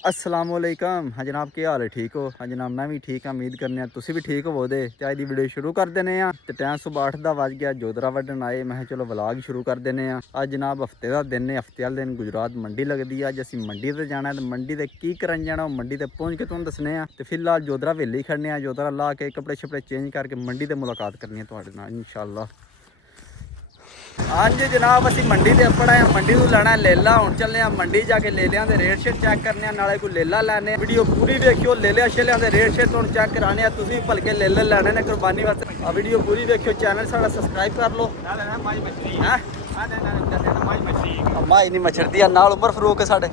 असलामुअलैकुम। हाँ जनाब, क्या हाल है? ठीक हो? हाँ जनाब, मैं भी ठीक हाँ। उम्मीद करने तुसी भी ठीक हो। अज की वीडियो शुरू कर देने तो टाइम सुबह 8 का वज गया। जोधरा वड्डन आए, मैं चलो व्लॉग शुरू कर देने। अज जनाब हफ्ते का दिन है। हफ्ते वाले दिन गुजरात मंडी लगती है। अज असीं मंडी ते जाना है। मंडी ते की करन जाना मंडी ते पहुँच के तुहानूं दस्सने आ। तो फिलहाल जोधरा वेले खड़ने। जोधरा ला के कपड़े शपड़े चेंज करके मंडी ते मुलाकात करनी है तुहाडे नाल इंशाअल्लाह। हाँ जी जनाब, असी मंडी से अपना है। मंडी को लेना लेला। हुण चलने मंडी जाके लेलिया के रेट शेट चेक करने, नाले कोई लेला लैने। वीडियो पूरी देखियो, लेलिया शेलिया के रेट शेट हुण चेक कराने। तुसीं भी भलके लेले लैने ने कुर्बानी वास्ते। वीडियो पूरी देखियो, चैनल साडा सबसक्राइब कर लो। माई नहीं मछरदी नाल उमर फरूक है साडे।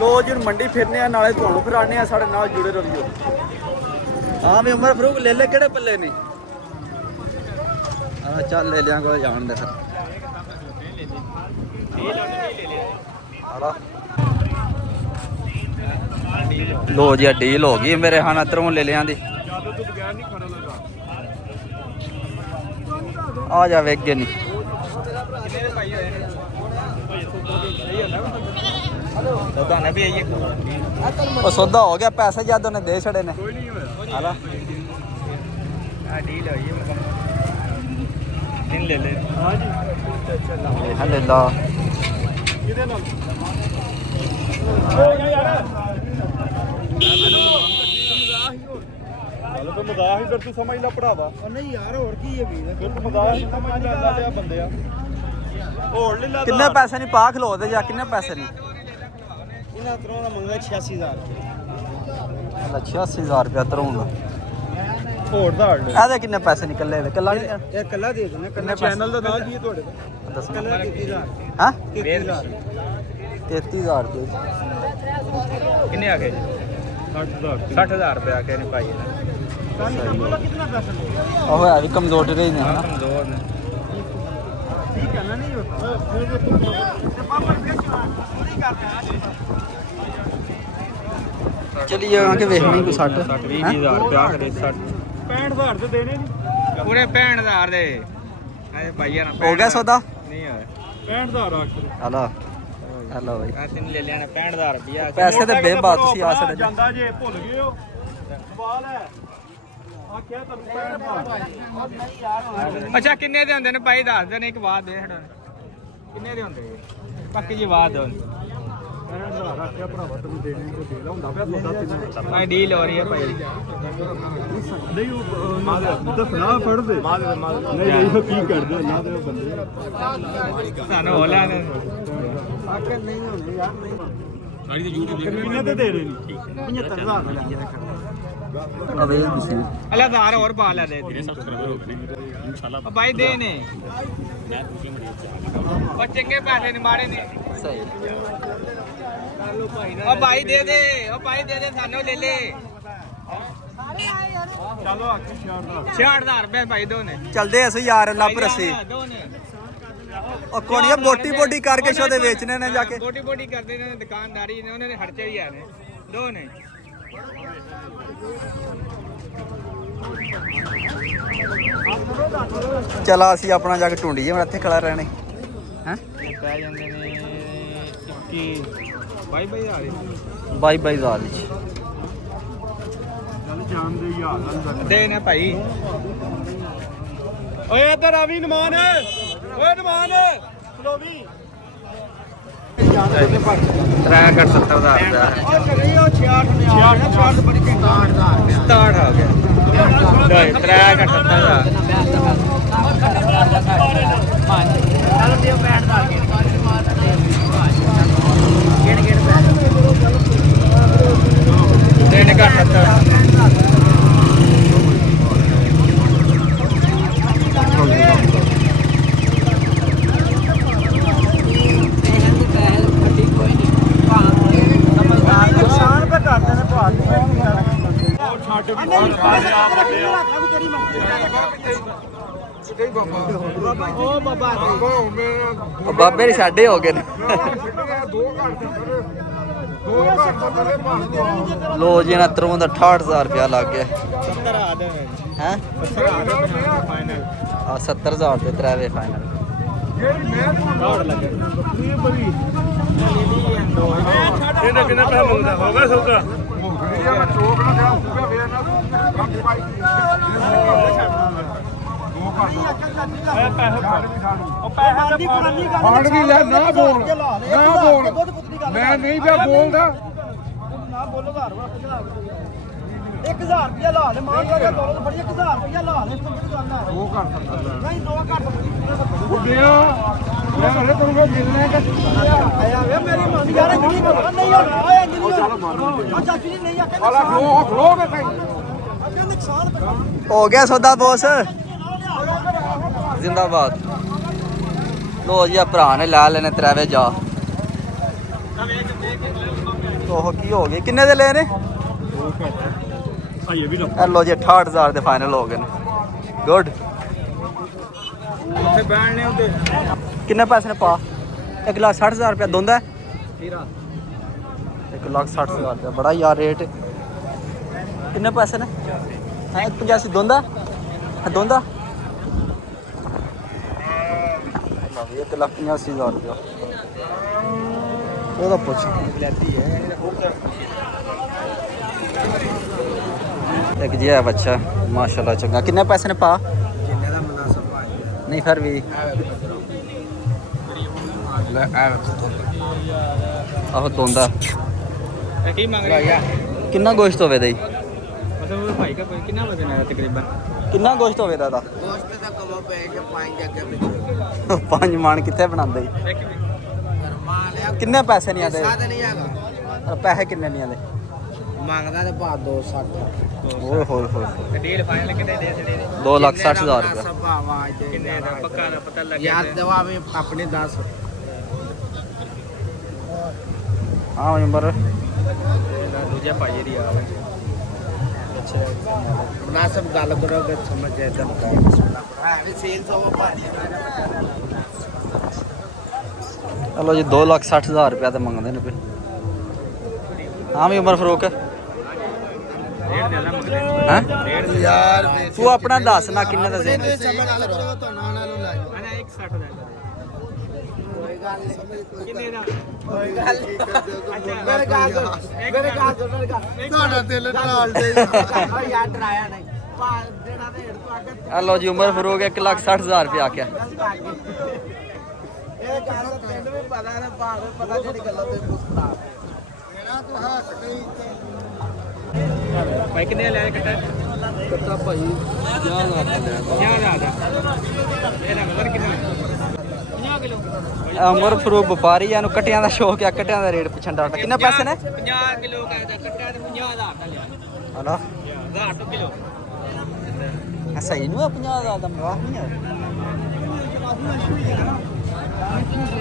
लो जी मंडी फिरने नाले तुहानूं फिराने साडे नाल जुड़े रहियो। हाँ भी उमर फरूक ले केड़े पल्ले ने? हाँ चल ले लिया को जान दे फिर। लो जी डील हो गई मेरे हाँ अतरों ले लिया दी। आ जा वेगे नहीं सौदा हो गया। पैसे ज्यादा उन्हें दे छड़े ने। किन्ने पैसे नहीं पा खलो दे जा किन्ने पैसे नहीं? 86,000 रुपया तरों का किन्ने पैसे निकले? कला दे देना चैनल दा नाम की है ਤੁਹਾਡੇ ਦਾ? 33,000। हां 33,000 रुपए किन्ने आ गए? 60,000 रुपए आ गए नहीं भाई। कितना पैसा ओह है भी कमजोर रही ने ना। कमजोर ने ठीक है ना। नहीं चलिए आके देखने को 60-20,000 रुपया करे। 65,000 तो देने नहीं पूरे 65,000 दे। अरे भाई यार हो गया सौदा? नहीं है 65,000 हेलो हेलो भाई आ तीन ले लेना 65,000 रुपया। पैसे ते बेबात सी आ सड़े ਜਾਂਦਾ ਜੇ ਭੁੱਲ ਗਏ ਹੋ ਸਵਾਲ ਹੈ ਆ ਕਿਹਾ ਤੁਹਾਨੂੰ 65,000। ਅੱਛਾ ਕਿੰਨੇ ਦੇ ਹੁੰਦੇ ਨੇ ਭਾਈ ਦੱਸ ਦੇ ਨੇ ਇੱਕ ਬਾਤ ਦੇ ਹਟੋ ਕਿੰਨੇ ਦੇ ਹੁੰਦੇ ਪੱਕੀ ਜੀ ਬਾਤ ਹੋ। 65,000 ਰੱਖਿਆ ਭਰਾਵਾ ਤੈਨੂੰ ਦੇਣੇ ਕੋ ਦੇ ਲਾ ਹੁੰਦਾ ਪਿਆ ਸੌਦਾ ਤਿੰਨ ਡੀਲ ਹੋ ਰਹੀ ਹੈ ਭਾਈ। ਨਹੀਂ ਉਹ ਦੱਸਣਾ ਫੜ ਦੇ ਨਹੀਂ ਇਹ ਕੀ ਕਰਦੇ ਅੱਲਾ ਦੇ ਬੰਦੇ ਸਾਨੂੰ ਹੋ ਲਿਆ ਨੇ ਆਕੇ ਨਹੀਂ ਹੁੰਦੇ ਯਾਰ ਨਹੀਂ ਸਾਡੀ ਤੇ YouTube ਕਿੰਨੇ ਤੇ ਦੇ ਰਹੇ ਨਹੀਂ 75,000 ਦਾ ਲਿਆ ਅਵੇ ਤੁਸੀਂ ਅੱਲਾ ਹਜ਼ਾਰ ਹੋਰ ਪਾ ਲੈ ਦੇ ਤੇਰੇ ਸਬਸਕ੍ਰਾਈਬਰ ਹੋ ਗਏ ਇੰਸ਼ਾਅੱਲਾ ਭਾਈ ਦੇ ਨੇ ਉਹ ਚੰਗੇ ਪੈਸੇ ਨੇ ਮਾੜੇ ਨੇ ਸਹੀ। ओ भाई दे दे ओ भाई दे दे सानू ले ले चलो 66,000 रुपए भाई दो ने चल दे ऐसे यार लब रसी दो ने ओ कोणिया बोटी बोटी करके शो दे बेचने ने जाके बोटी बोटी करदे ने दुकानदारी ने उन्होंने खर्चे भी है ने दो ने चला असी अपना जाके ढूंढीए मैं इत्थे खड़ा रहने हैं पै जांदे ने 22,000 ਦੇ ਨੇ ਭਾਈ। ਓਏ ਇੱਧਰ ਆ ਵੀ ਨਮਾਨ ਓਏ ਨਮਾਨ ਖਲੋਵੀ 3,70,000 ਦਾ ਉਹ ਚਲੀ ਉਹ 66 ਬੜੀ 67 ਹੋ ਗਿਆ 3,70,000 ਚੱਲ ਦਿਓ ਬੈਠ ਦਾ देने का बाबे ने साढ़े हो गए लो जी ना 63,000 रुपया लग गया। ਹੈ 70000 ਦੇ 3 ਵੇ ਫਾਈਨਲ ਇਹਦਾ ਕਿੰਨਾ ਪੈਸਾ ਮੰਗਦਾ ਹੋਗਾ ਸੌਦਾ ਫੜ ਵੀ ਲੈ ਨਾ ਬੋਲ ਮੈਂ ਨਹੀਂ ਪਿਆ ਬੋਲਦਾ ਨਾ ਬੋਲੋ 1000 ਰੁਪਇਆ ਲਾ ਲੈ ਮਾਰ ਲਗਾ ਦੋ ਫੜੀ 1000 ਰੁਪਇਆ ਲਾ ਲੈ ਸੰਗਤ ਗੱਲ ਆ ਉਹ ਕਰ ਸਕਦਾ ਨਹੀਂ ਦੋ ਘੱਟ ਬੁੱਢਿਆ ਮੈਂ ਹਰੇ ਤੁਹਾਨੂੰ ਮਿਲਣਾ ਕਿ ਆਇਆ ਵੇ ਮੇਰੀ ਮੰਨ ਯਾਰ ਇੰਨੀ ਗੱਲ ਨਹੀਂ ਹੋਣਾ ਆਇਆ ਇੰਨੀ ਆ ਚਾਚੀ ਜੀ ਨਹੀਂ ਆਖਿਆ ਆਲਾ ਖਲੋ ਕੇ ਕਹੀਂ ਅੱਗੇ ਨੁਕਸਾਨ ਹੋ ਗਿਆ ਸੌਦਾ ਬੋਸ ਜ਼ਿੰਦਾਬਾਦ ਲੋ ਜੀ ਆ ਭਰਾ ਨੇ ਲੈ ਲੈਣੇ 3 ਵੇ ਜਾ ਉਹ ਕੀ ਹੋ ਗਏ ਕਿੰਨੇ ਦੇ ਲਏ ਨੇ ਆਈਏ ਵੀ ਲੋ ਲੋ ਜੀ 68000 ਦੇ ਫਾਈਨਲ ਹੋ ਗਏ ਨੇ ਗੁੱਡ ਉੱਥੇ ਬੈਣ ਨੇ ਉੱਤੇ ਕਿੰਨੇ ਪੈਸੇ ਨੇ ਪਾ 1,60,000 ਰੁਪਇਆ ਦੋਂਦਾ 1,60,000 ਰੁਪਇਆ ਬੜਾ ਯਾਰ ਰੇਟ ਕਿੰਨੇ ਪੈਸੇ ਨੇ ਹੈ 85 ਦੋਂਦਾ ਦੋਂਦਾ 1,85,000 ਰੁਪਇਆ ਉਹਦਾ ਪੁੱਛ ਇੱਕ ਜੀ ਹੈ ਬੱਚਾ ਮਾਸ਼ਾਅੱਲਾ ਚੰਗਾ ਕਿੰਨੇ ਪੈਸੇ ਨੇ ਪਾ ਜਿੰਨੇ ਦਾ ਮੁਨਾਸਬ ਭਾਈ ਨਹੀਂ ਫਿਰ ਵੀ ਲੈ ਆਹੋ ਦੋਂਦਾ ਕੀ ਮੰਗ ਰਿਹਾ ਕਿੰਨਾ ਗੋਸ਼ਤ ਹੋਵੇ ਦਈ ਮਤਲਬ ਭਾਈ ਦਾ ਕਿੰਨਾ ਵਜਨ ਹੈ ਤਕਰੀਬਨ ਕਿੰਨਾ ਗੋਸ਼ਤ ਹੋਵੇ ਦਾ ਦੋਸਤ ਦਾ ਕਮੋ ਪੈ ਕੇ 5 ਅੱਗੇ ਪਿੱਛੇ 5 ਮਣ ਕਿੱਥੇ ਬਣਾਉਂਦੇ ਗਰਮਾ ਲਿਆ ਕਿੰਨੇ ਪੈਸੇ ਨਹੀਂ ਆਦੇ ਸਾਦ ਨਹੀਂ ਹੈਗਾ ਪੈਸੇ ਕਿੰਨੇ ਨਹੀਂ ਆਦੇ ਮੰਗਦਾ ਤੇ ਭਾ 260 ਓਏ ਹੋਏ ਹੋਏ ਡੀਲ ਫਾਈਨਲ ਕਿੰਨੇ ਦੇ ਛੜੇ 2,60,000 ਰੁਪਇਆ ਕਿੰਨੇ ਦਾ ਪੱਕਾ ਦਾ ਪਤਾ ਲੱਗ ਯਾਰ ਦਵਾ ਵੀ ਆਪਣੇ 10 ਹਾਂ ਉਮਰ ਦੂਜੇ ਭਾਈ ਦੀ ਆ ਮੁਨਾਸਬ ਗੱਲ ਕਰੋਗੇ ਸਮਝ ਜਾਏ ਤਾਂ ਹੈ ਵੀ ਸੇਲ ਸੋ ਚਲੋ ਜੀ 2,60,000 ਰੁਪਇਆ ਤੇ ਮੰਗਦੇ ਨੇ ਪਏ ਹਾਂ ਵੀ ਉਮਰ ਫਰੂਕ ਡੇਢ ਜ਼ਿਆਦਾ ਮੰਗਦੇ ਹੈ ਯਾਰ ਤੂੰ ਆਪਣਾ ਦੱਸ ਨਾ ਕਿੰਨੇ ਦਾ ਦੇਣਾ ਸਮਝ ਕਰੋ ਤੁਹਾਨੂੰ ਨਾਲ ਨੂੰ ਲੈ ਅਰੇ 160 ਦਾ ਕੋਈ ਗੱਲ ਨਹੀਂ ਕਿੰਨੇ ਦਾ ਕੋਈ ਗੱਲ ਨਹੀਂ ਮੇਰੇ ਗੱਲ ਤੁਹਾਡਾ ਦਿਲ ਨਾਲ ਦੇ ਯਾਰ ਡਰਾਇਆ ਨਹੀਂ ਪਾ ਜਿਹੜਾ ਤੇ ਢ ਤੋਂ ਅੱਗੇ ਆ ਲੋ ਜੀ ਉਮਰ ਫਰੂਕ 1,60,000 ਰੁਪਇਆ ਆਖਿਆ ਇਹ ਗੱਲ ਤਾਂ ਤੈਨੂੰ ਵੀ ਪਤਾ ਨਾ ਪਤਾ ਜਿਹੜੀ ਗੱਲਾਂ ਤੇ ਮੁਸਕਰਾ ਮੇਰਾ ਤੂੰ ਹੱਸ ਗਈ ਭਾਈ ਕਿੰਨੇ ਲੈ ਕੱਟਾ ਕੱਟਾ ਭਾਈ 50,000 ਦਾ ਇਹਦਾ ਮਤਲਬ ਕਿੰਨਾ 50 ਕਿਲੋ ਉਮਰ ਫਰੂਕ ਵਪਾਰੀ ਆ ਨੂੰ ਕਟਿਆਂ ਦਾ ਸ਼ੌਕ ਆ ਕਟਿਆਂ ਦਾ ਰੇਟ ਪੁੱਛਣ ਦਾ ਕਿੰਨੇ ਪੈਸੇ ਨੇ 50 ਕਿਲੋ ਕਹਿੰਦਾ ਕੱਟਾ ਤੇ 50000 ਦਾ ਲਿਆ ਹਲਾ 1000 ਕਿਲੋ ਸਹੀ ਨੂੰ 50,000 ਦਾ ਮਵਾਹ ਨਹੀਂ ਆ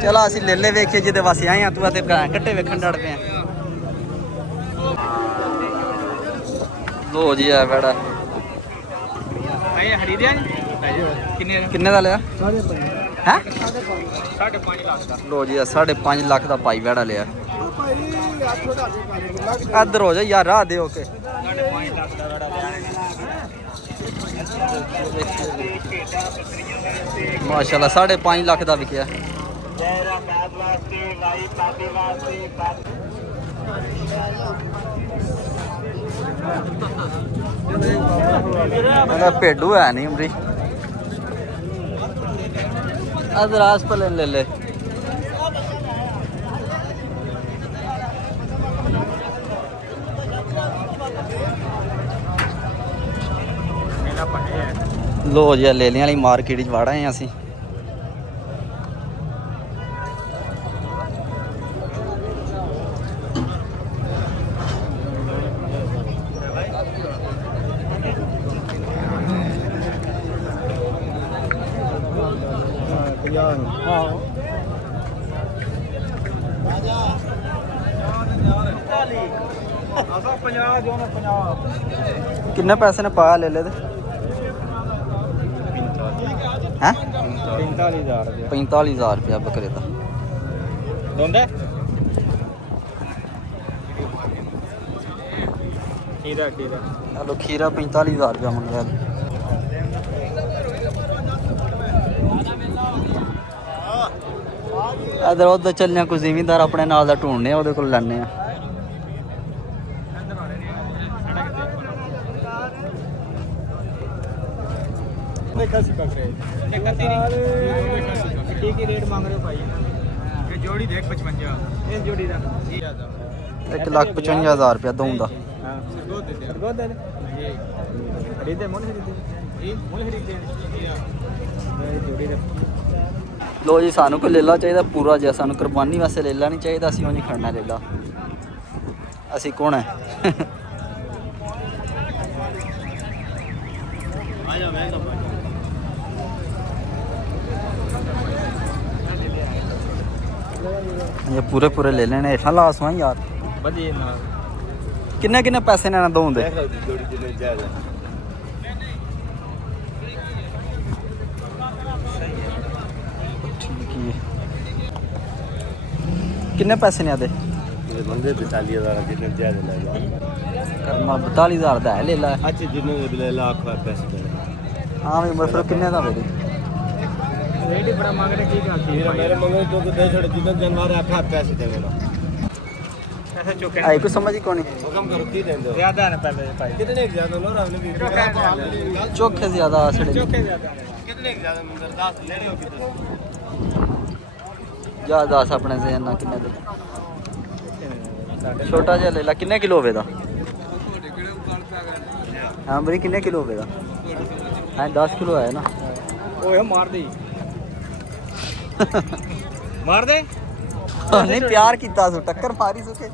ਚਲੋ ਅਸੀਂ ਲੈ ਲੈ ਵੇਖੀਏ ਜਿਹਦੇ ਵਾਸਤੇ ਆਏ ਆ ਤੂੰ ਆ ਤੇ ਕੱਟੇ ਵੇਖਣ ਡੜ ਪਏ ਆ ਲੋ ਜੀ ਆ ਬੜਾ ਆਏ ਹਰੀਦਿਆ ਕਿੰਨੇ ਦਾ ਕਿੰਨੇ ਦਾ ਲਿਆ ਹੈ 5.5 ਲੱਖ ਦਾ ਲੋ ਜੀ ਆ 5.5 ਲੱਖ ਦਾ ਪਾਈ ਵੜਾ ਲਿਆ ਭਾਈ ਆਖੋ ਦਾ ਦੇ ਇੱਧਰ ਹੋ ਜਾ ਯਾਰ ਰਾਹ ਦੇ ਓਕੇ 5.5 ਲੱਖ ਦਾ ਵੜਾ ਮਾਸ਼ਾਅੱਲਾ 5.5 ਲੱਖ ਦਾ ਵਿਕਿਆ ਇਹਦਾ ਭੇਡੂ ਹੈ ਨਹੀਂ ਉਮਰੀ ਅਦਰ ਆਸ ਪਰ ਲੈ ਲੈ ਲੋ ਜੀ ਲੈ ਲਿਆਂ ਵਾਲੀ ਮਾਰਕੀਟ 'ਚ ਵੜ ਆਏ ਹਾਂ ਅਸੀਂ ਕਿੰਨੇ ਪੈਸੇ ਨੇ ਪਾਇਆ ਲੈ ਲੈ ਤੇ ਹੈ 45,000 ਰੁਪਇਆ ਬੱਕਰੇ ਦਾ ਦੋਂਦਾ ਖੀਰਾ ਹਲੋ ਖੀਰਾ 45,000 ਰੁਪਇਆ ਮੰਗ ਰਿਹਾ ਇਧਰ ਉਧਰ ਚੱਲਨੇ ਕੋਈ ਜ਼ਿਮੀਂਦਾਰ ਆਪਣੇ ਨਾਲ ਦਾ ਢੂੰਡਨੇ ਆ, ਉਹਦੇ ਕੋਲ ਲੈਣੇ ਆ। ਕੀ ਰੇਟ ਮੰਗ ਰਹੇ ਹੋ ਭਾਈ? ਇਹ ਜੋੜੀ ਦੇਖ 55, ਇਸ ਜੋੜੀ ਦਾ 1,55,000 ਰੁਪਇਆ ਦਊਂ ਦਾ। ਲੋ ਜੀ, ਸਾਨੂੰ ਕੋਈ ਲੇਲਾ ਚਾਹੀਦਾ ਪੂਰਾ ਜਿਹਾ, ਸਾਨੂੰ ਕੁਰਬਾਨੀ ਵਾਸਤੇ ਲੇਲਾ ਨਹੀਂ ਚਾਹੀਦਾ, ਅਸੀਂ ਉਹ ਨਹੀਂ ਖੜਨਾ ਲੇਲਾ। ਅਸੀਂ ਕੌਣ ਹੈ? ये पूरे पूरे ले लेने हेठा ला सुहा यार। किन्ने किन्ने पैसे ने दो दे? किन्ने पैसे ने आदे? 42,000 दा है ले ला। अच्छा जिन्होंने लाख पैसे देने। हाँ भाई फिर किन्ने दा मेरे? रेट ही बड़ा मांग रहे की करती है मेरे मंगल तो दे छोड़ जितना जानवर आखा पैसे देंगे ना। ऐसे चोके आई कुछ समझ ही कौन हुक्म करो की देंगे ज्यादा है पहले भाई। कितने ज्यादा लो रावले भी चोखे ज्यादा सड़े चोके ज्यादा है। कितने ज्यादा मंदिर 10 लेने हो कितने जा 10 अपने से ना किन्ने दे? छोटा जिहा ले ला। किन्ने किलो होवेगा? हाँ भाई किन्ने किलो होवेगा? हाँ 10 किलो है ना। ओए मार दे मार दे। नहीं प्यार कीता सु टक्कर मारी सुके।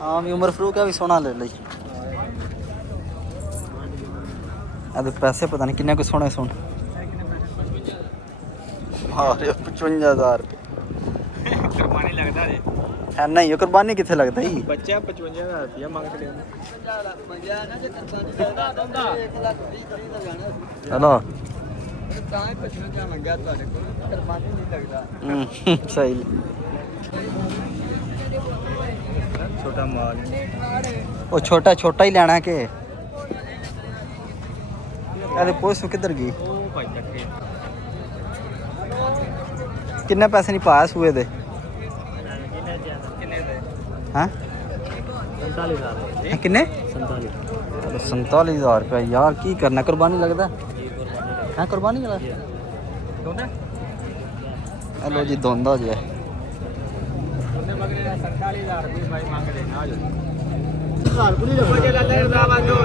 हाँ भी उमर फरूक है भी सोना ले ली। अरे पैसे पता नहीं किन्ने को सोने सुन। हाँ 55,000 कुर्बानी लगता है है नहीं, कुर्बानी किथे लगता ही। बच्चा 55,000 रुपया मांग रहे हेलो सही। छोटा माल वो छोटा छोटा ही लेना के? अरे पोस्ट किधर गई? भाई चक्के किन्ने पैसे नहीं पाया सूए दे? हाँ 47,000 किन्ने? 47,000 रुपया यार की करना? कुर्बानी लगता है? हाँ कुर्बानी वाला हेलो जी धोंदा जो है।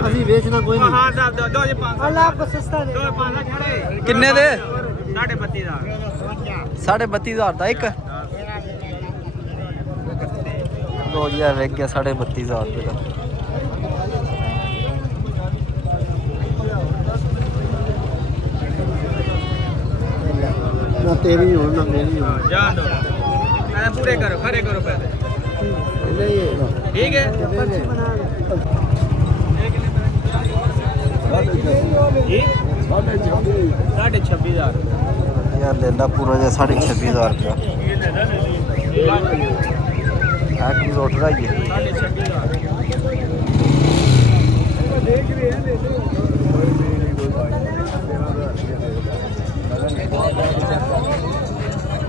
ਅਸੀਂ ਵੇਚਣਾ ਕੋਈ ਨਹੀਂ। ਹਾਂ ਦਾ ਦੋ ਜੀ 500 ਅੱਲਾਹ ਕੋ ਸਸਤਾ ਦੇ। 500 ਛੜੇ किन्ने दे? 32,500 32,500 ਦਾ ਇੱਕ। लो जी वेच गया 32,500 रुपये का। ना तेरी हो ना मेरी हो। जान दो पूरे करो खरे करो पहले ठीक है। जी 26,000 यार ले ला पूरा जो 26,500 रुपया। रोट रहा है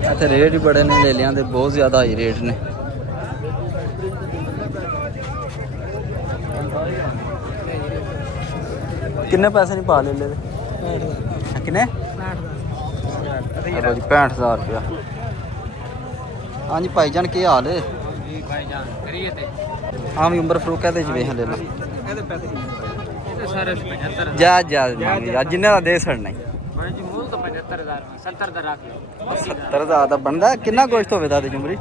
अच्छा रेट ही बड़े ने ले लिया तो बहुत ज़्यादा हाई रेट ने। किन्ने पैसे नहीं पा ले किन्ने? 65,000 रुपया। हाँ जी भाईजान की हाल है? हाँ भी उमर फरूक है वे ले लो जा जा जिन्ने का दे छड़ना 70,000 का बनता। किन्ना गोश्त होवे दा जुमरी?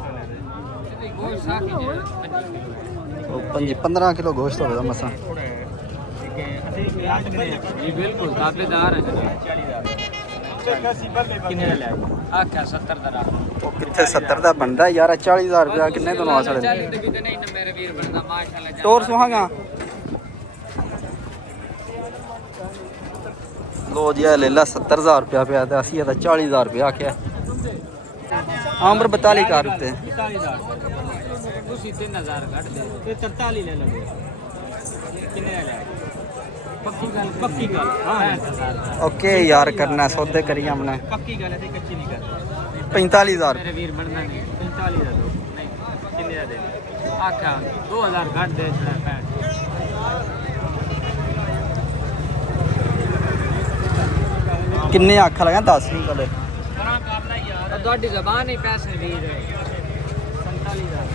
15 किलो गोश्त होवे दा मसा। बिल्कुल ताबेदार है। किन्ने ले आख्या 70 दा रख किथे 70 दा बनदा यार। 40,000 रुपया किन्ने तो नवा छड़े मेरे वीर बनदा माशाल्लाह। टोर सुहागा लो जी ले ला 70,000 रुपया पे तो असी 40,000 रुपया आख्या। आमर 42 कर उत्ते 42,000 तुसी 3,000 घट दे 43 ले लो। किन्ने ले पक्की गल हां ओके यार करना सौदे करिए हमने पक्की गल है ते कच्ची नहीं करनी 45,000 मेरे वीर बनना नहीं 45 दा दो नहीं किन्ने दा दे आखा 2000 घट दे छड़ा 65 किन्ने आख लगा 10 नहीं कदे करा करदा यार ਤੁਹਾਡੀ ਜ਼ਬਾਨ ਹੀ ਪੈਸੇ ਵੀਰ 47000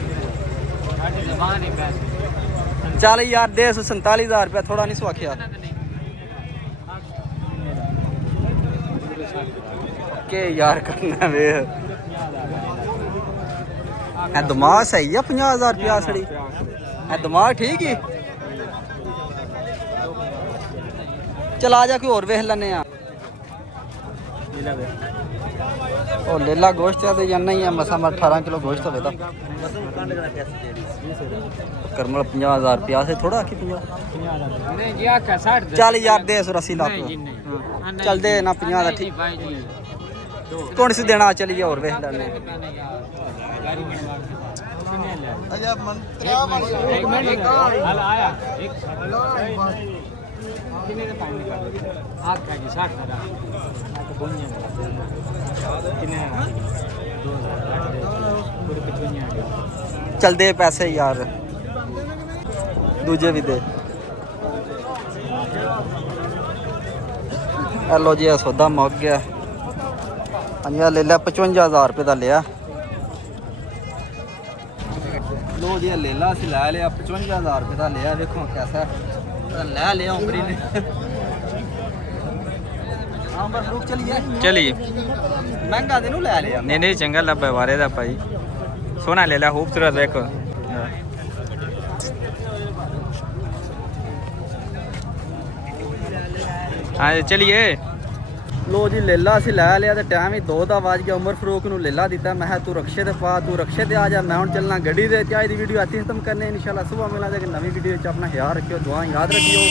ਤੁਹਾਡੀ ਜ਼ਬਾਨ ਹੀ ਪੈਸੇ चल यार दे 47,000 रुपया थोड़ा नहीं सुआखिया के यार करना वे दिमाग सही है 50,000 रुपया सड़ी दिमाग ठीक ही चल आ जा कोई और वेख लेने ओ लेला गोश्त है तो जाना ही है मसा 18 किलो गोश्त होवे दा करमल 50,000 रुपया से थोड़ा की 50 नहीं जी आखा 60 चल यार दे 80 लाख नहीं जी नहीं चल दे ना 50 दा ठीक भाई जी कौन सी देना चलिए और वेख लेने एक मिनट हाल आया एक कितने का फाइन निकाल आखा जी 60 दा तो बोनिया कितने 2000 पूरे 55 चल दे पैसे यार दूजे भी दे लो जी सौदा मुक गया अंजा ले लिया 55,000 रुपये का लिया लो जी ले ला अस लै लिया 55,000 रुपये का लिया देखो कैसा लै लिया उमरी ने चलिए महंगा दे लै लिया नहीं नहीं चंगा लब्बा वारे दा भाई सोना ले ला खूबसूरत देखो हाँ चलिए लो जी लेला असी लै लिया तो टाइम ही 2 दा वाज गया उमर फरूक नूं लेला दिता मैं तू रक्शे ते पा तू रक्शे ते आ जा मैं हुण चलना गड्डी दे ते अज दी वीडियो इत्थे खत्म करने इंशाल्लाह सुबह मिलांगे नवी वीडियो च अपना ख्याल रखियो दुआ याद रखियो